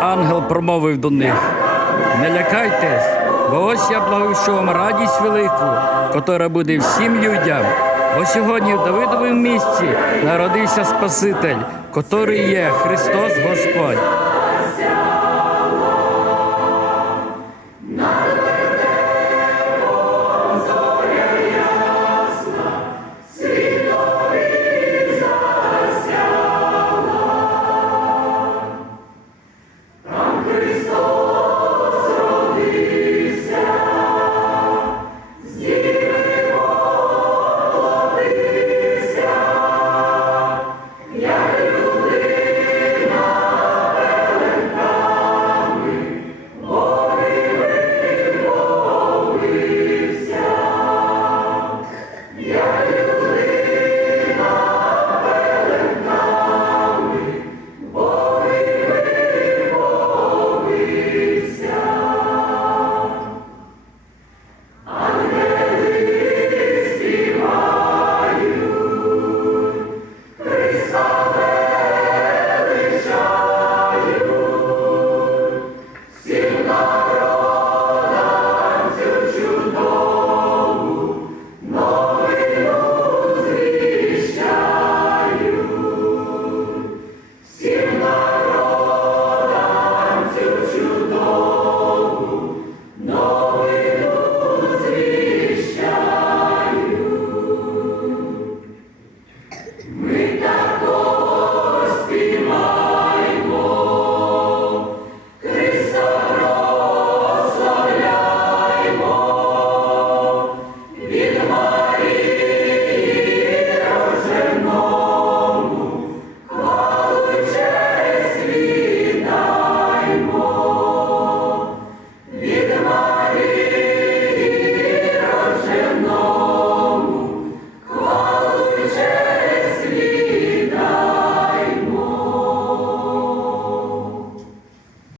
ангел промовив до них: Не лякайтесь, бо ось я благовіщу вам радість велику, котра буде всім людям. Бо сьогодні в Давидовому місці народився Спаситель, котрий є Христос Господь.